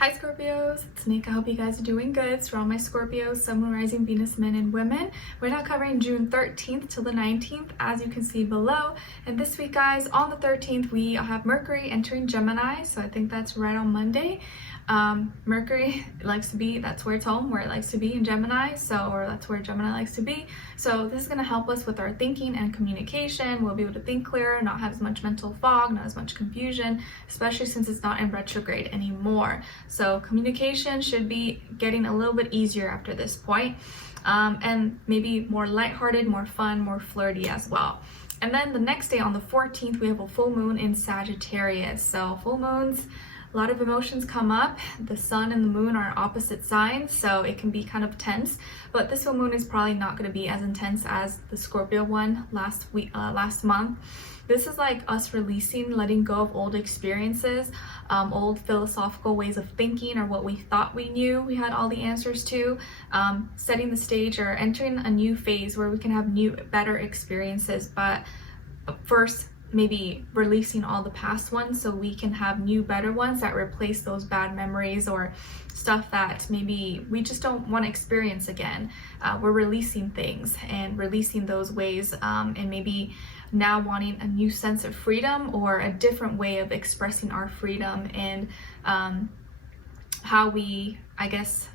Hi Scorpios, it's Nick. I hope you guys are doing good. It's for all my Scorpios, Sun, Moon, Rising, Venus, men and women. We're now covering June 13th till the 19th, as you can see below. And this week, guys, on the 13th, we have Mercury entering Gemini. So I think that's right on Monday. Mercury likes to be, that's where it's home, where it likes to be in Gemini. Or that's where Gemini likes to be. So this is going to help us with our thinking and communication. We'll be able to think clearer, not have as much mental fog, not as much confusion, especially since it's not in retrograde anymore. So communication should be getting a little bit easier after this point, and maybe more lighthearted, more fun, more flirty as well. And then the next day on the 14th, we have a full moon in Sagittarius. So full moons, a lot of emotions come up. The sun and the moon are opposite signs, so it can be kind of tense. But this full moon is probably not going to be as intense as the Scorpio one last month. This is like us releasing, letting go of old experiences, old philosophical ways of thinking, or what we thought we knew we had all the answers to, setting the stage or entering a new phase where we can have new, better experiences. But first, maybe releasing all the past ones so we can have new, better ones that replace those bad memories or stuff that maybe we just don't want to experience again. We're releasing things and releasing those ways, and maybe now wanting a new sense of freedom or a different way of expressing our freedom, and how we, I guess,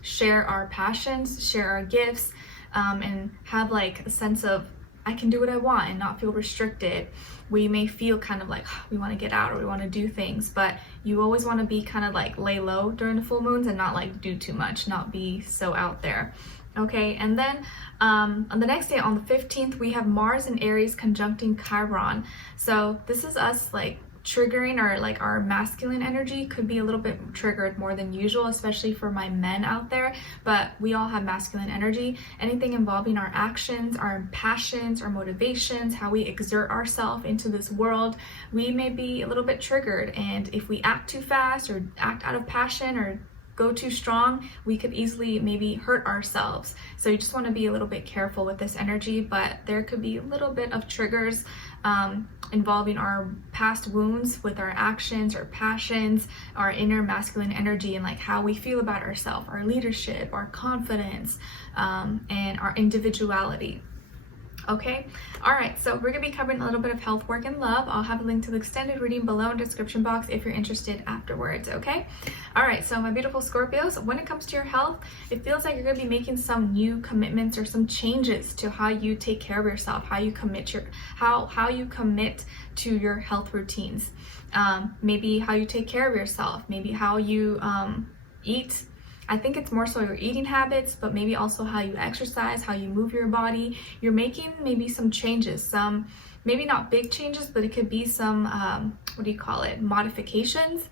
share our passions, share our gifts, and have like a sense of I can do what I want and not feel restricted. We may feel kind of like we want to get out or we want to do things, but you always want to be kind of like lay low during the full moons and not like do too much, not be so out there. Okay, and then on the next day, on the 15th, we have Mars in Aries conjuncting Chiron. So this is us like triggering, or like our masculine energy could be a little bit triggered more than usual, especially for my men out there. But we all have masculine energy. Anything involving our actions, our passions, our motivations, how we exert ourselves into this world, we may be a little bit triggered. And if we act too fast or act out of passion or go too strong, we could easily maybe hurt ourselves. So you just want to be a little bit careful with this energy, but there could be a little bit of triggers involving our past wounds with our actions, our passions, our inner masculine energy, and like how we feel about ourselves, our leadership, our confidence, and our individuality. Okay, all right, so we're gonna be covering a little bit of health, work, and love. I'll have a link to the extended reading below in the description box if you're interested afterwards. Okay, all right, so my beautiful Scorpios, when it comes to your health, it feels like you're gonna be making some new commitments or some changes to how you take care of yourself, how you commit how you commit to your health routines, maybe how you take care of yourself, maybe how you eat. I think it's more so your eating habits, but maybe also how you exercise, how you move your body. You're making maybe some changes, some maybe not big changes, but it could be some, modifications.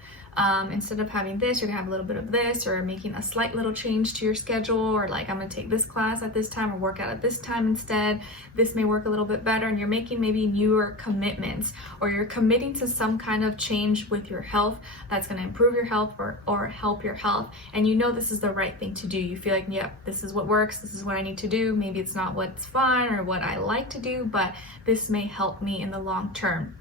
Instead of having this, you're gonna have a little bit of this, or making a slight little change to your schedule, or like I'm gonna take this class at this time or work out at this time instead. This may work a little bit better, and you're making maybe newer commitments, or you're committing to some kind of change with your health that's gonna improve your health or help your health, and you know this is the right thing to do. You feel like, yep, this is what works, this is what I need to do. Maybe it's not what's fun or what I like to do, but this may help me in the long term.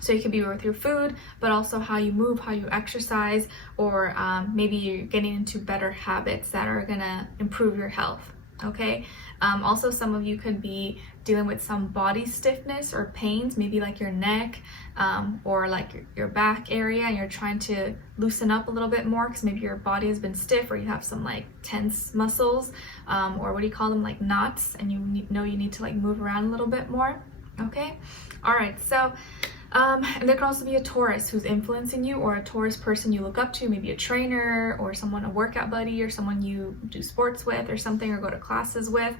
So it could be with your food, but also how you move, how you exercise, or maybe you're getting into better habits that are gonna improve your health. Okay. Also, some of you could be dealing with some body stiffness or pains, maybe like your neck, or like your back area, and you're trying to loosen up a little bit more because maybe your body has been stiff, or you have some like tense muscles, or what do you call them, like knots, and you need to like move around a little bit more. Okay. All right. So and there can also be a Taurus who's influencing you, or a Taurus person you look up to, maybe a trainer or someone, a workout buddy, or someone you do sports with or something, or go to classes with.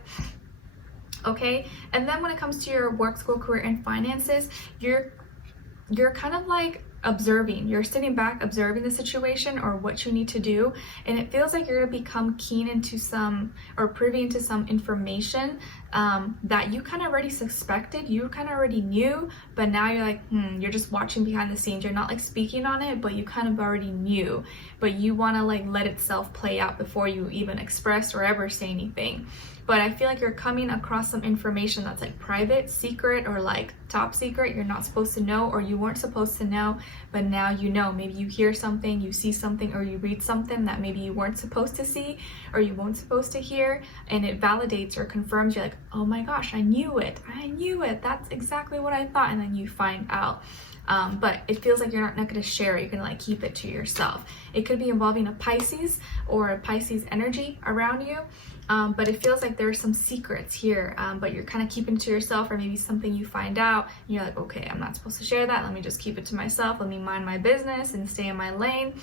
Okay, and then when it comes to your work, school, career, and finances, you're kind of like observing. You're sitting back observing the situation or what you need to do, and it feels like you're going to become keen into some, or privy into some information that you kind of already suspected, you kind of already knew, but now you're like, you're just watching behind the scenes. You're not like speaking on it, but you kind of already knew, but you want to like let itself play out before you even express or ever say anything. but I feel like you're coming across some information that's like private, secret, or like top secret. You're not supposed to know, or you weren't supposed to know, but now you know. Maybe you hear something, you see something, or you read something that maybe you weren't supposed to see or you weren't supposed to hear, and it validates or confirms. You're like, oh my gosh, I knew it, that's exactly what I thought. And then you find out. But it feels like you're not going to share it. You're going to like keep it to yourself. It could be involving a Pisces or a Pisces energy around you. But it feels like there's some secrets here, but you're kind of keeping it to yourself, or maybe something you find out and you're like, okay, I'm not supposed to share that. Let me just keep it to myself. Let me mind my business and stay in my lane.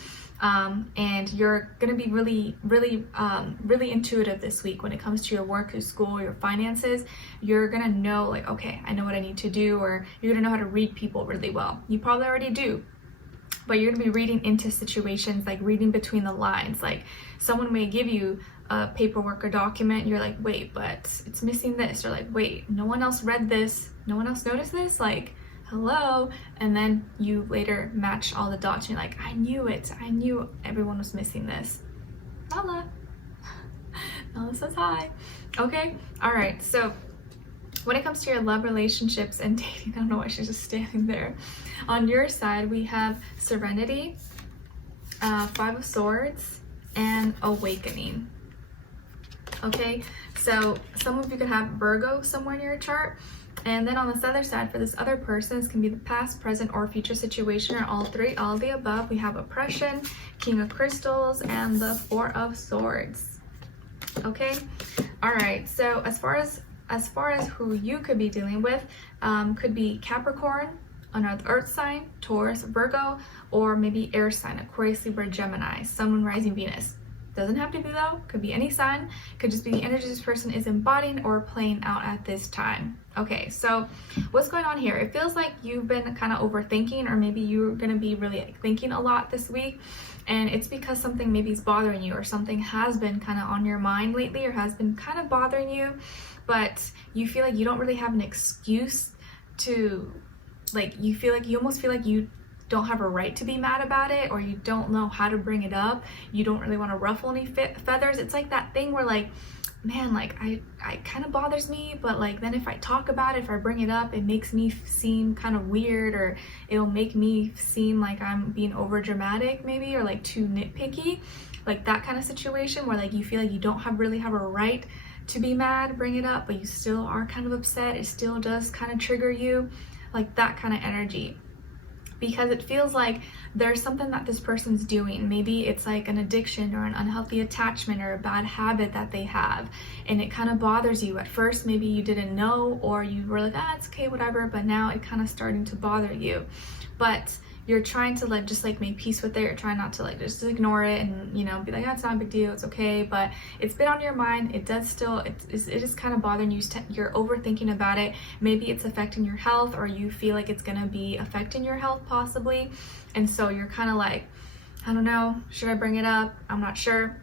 And you're going to be really intuitive this week when it comes to your work, your school, your finances. You're going to know like, okay, I know what I need to do, or you're going to know how to read people really well. You probably already do, but you're going to be reading into situations, like reading between the lines. Like someone may give you a paperwork or document, you're like, wait, but it's missing this, or like, wait, no one else read this, no one else noticed this, like, hello. And then you later match all the dots and you're like, I knew it, I knew everyone was missing this. Nala says hi. Okay, all right, so when it comes to your love, relationships, and dating, I don't know why she's just standing there. On your side, we have Serenity, Five of Swords, and Awakening. Okay, so some of you could have Virgo somewhere in your chart. And then on this other side, for this other person, this can be the past, present, or future situation, or all three, all of the above. We have Oppression, King of Crystals, and the Four of Swords. Okay, all right, so as far as who you could be dealing with, could be Capricorn, another earth sign, Taurus, Virgo, or maybe air sign, Aquarius, Libra, Gemini, Sun, Moon, Rising, Venus. Doesn't have to be though, could be any sign, could just be the energy this person is embodying or playing out at this time. Okay, so what's going on here? It feels like you've been kind of overthinking, or maybe you're going to be really like thinking a lot this week, and it's because something maybe is bothering you, or something has been kind of on your mind lately, or has been kind of bothering you, but you feel like you don't really have an excuse to, like, you almost feel like you don't have a right to be mad about it, or you don't know how to bring it up. You don't really want to ruffle any feathers. It's like that thing where like, man, like I kind of bothers me, but like then if I talk about it, if I bring it up, it makes me seem kind of weird, or it'll make me seem like I'm being over dramatic maybe, or like too nitpicky, like that kind of situation where like you feel like you don't really have a right to be mad, bring it up, but you still are kind of upset. It still does kind of trigger you, like that kind of energy. Because it feels like there's something that this person's doing. Maybe it's like an addiction or an unhealthy attachment or a bad habit that they have, and it kind of bothers you. At first, maybe you didn't know, or you were like, it's okay, whatever, but now it kind of starting to bother you. But you're trying to like just like make peace with it. You're trying not to like just ignore it and, you know, be like, it's not a big deal, it's okay. But it's been on your mind. It does still, it is kind of bothering you. You're overthinking about it. Maybe it's affecting your health, or you feel like it's gonna be affecting your health possibly. And so you're kind of like, I don't know, should I bring it up? I'm not sure.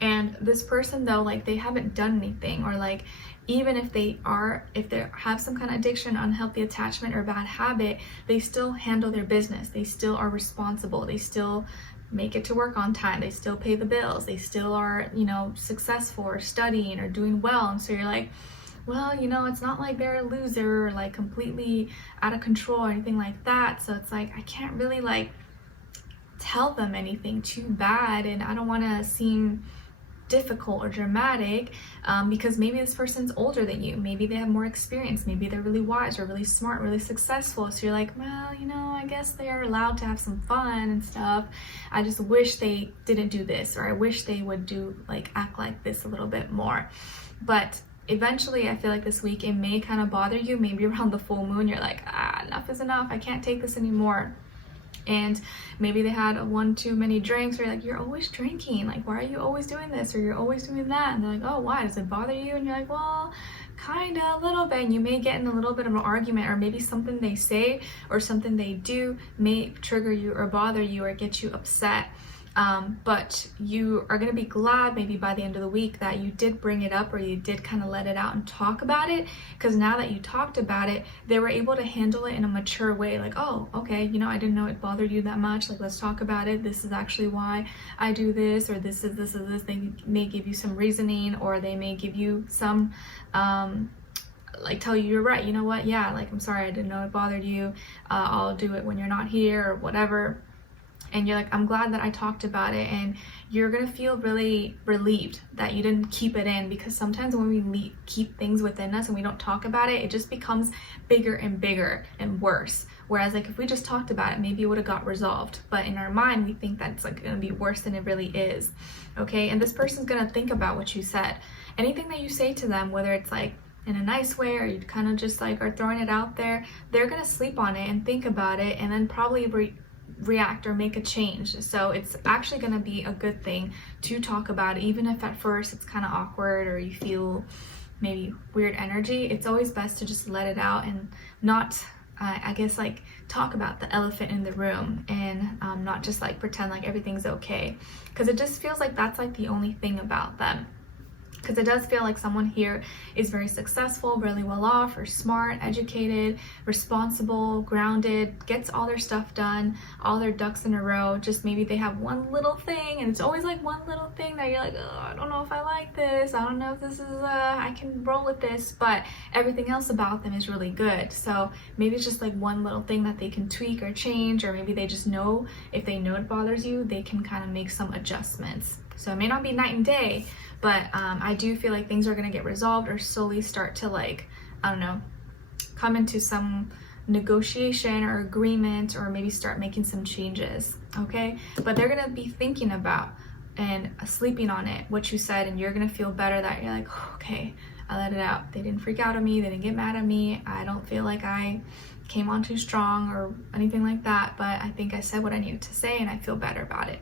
And this person though, like they haven't done anything, or like even if they have some kind of addiction, unhealthy attachment, or bad habit, they still handle their business. They still are responsible. They still make it to work on time. They still pay the bills. They still are, you know, successful or studying or doing well. And so you're like, well, you know, it's not like they're a loser or like completely out of control or anything like that. So it's like, I can't really like tell them anything too bad, and I don't want to seem difficult or dramatic, because maybe this person's older than you. Maybe they have more experience. Maybe they're really wise or really smart, really successful. So you're like, well, you know, I guess they are allowed to have some fun and stuff. I just wish they didn't do this, or I wish they would act like this a little bit more. But eventually, I feel like this week it may kind of bother you. Maybe around the full moon, you're like, enough is enough. I can't take this anymore. And maybe they had one too many drinks, or like, you're always drinking, like why are you always doing this, or you're always doing that, and they're like, oh, why, does it bother you? And you're like, well, kind of, a little bit. And you may get in a little bit of an argument, or maybe something they say or something they do may trigger you or bother you or get you upset. but you are going to be glad maybe by the end of the week that you did bring it up, or you did kind of let it out and talk about it, because now that you talked about it, they were able to handle it in a mature way. Like, oh, okay, you know, I didn't know it bothered you that much. Like, let's talk about it. This is actually why I do this, or this is this. They may give you some reasoning, or they may give you some like tell you you're right, you know what, yeah, like, I'm sorry, I didn't know it bothered you, I'll do it when you're not here, or whatever. And you're like, I'm glad that I talked about it. And you're gonna feel really relieved that you didn't keep it in, because sometimes when we keep things within us and we don't talk about it, it just becomes bigger and bigger and worse. Whereas, like, if we just talked about it, maybe it would have got resolved. But in our mind, we think that it's like gonna be worse than it really is. Okay, and this person's gonna think about what you said. Anything that you say to them, whether it's like in a nice way, or you kind of just like are throwing it out there, they're gonna sleep on it and think about it, and then probably react or make a change. So it's actually going to be a good thing to talk about it, even if at first it's kind of awkward or you feel maybe weird energy. It's always best to just let it out and not I guess like talk about the elephant in the room, and not just like pretend like everything's okay, because it just feels like that's like the only thing about them. Because it does feel like someone here is very successful, really well off, or smart, educated, responsible, grounded, gets all their stuff done, all their ducks in a row. Just maybe they have one little thing, and it's always like one little thing that you're like, oh, I don't know if I like this, I don't know if this is I can roll with this, but everything else about them is really good. So maybe it's just like one little thing that they can tweak or change, or maybe they just know, if they know it bothers you, they can kind of make some adjustments. So it may not be night and day, but I do feel like things are going to get resolved, or slowly start to, like, I don't know, come into some negotiation or agreement, or maybe start making some changes, okay? But they're going to be thinking about and sleeping on it, what you said, and you're going to feel better that you're like, oh, okay, I let it out. They didn't freak out on me. They didn't get mad at me. I don't feel like I came on too strong or anything like that, but I think I said what I needed to say, and I feel better about it.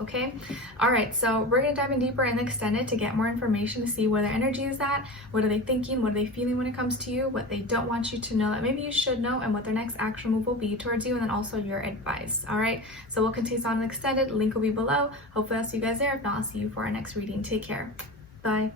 Okay, all right, so we're gonna dive in deeper in the extended to get more information, to see where their energy is at, what are they thinking, what are they feeling when it comes to you, what they don't want you to know that maybe you should know, and what their next action move will be towards you, and then also your advice. All right, so we'll continue on in the extended. Link will be below. Hopefully I'll see you guys there. If not, I'll see you for our next reading. Take care. Bye.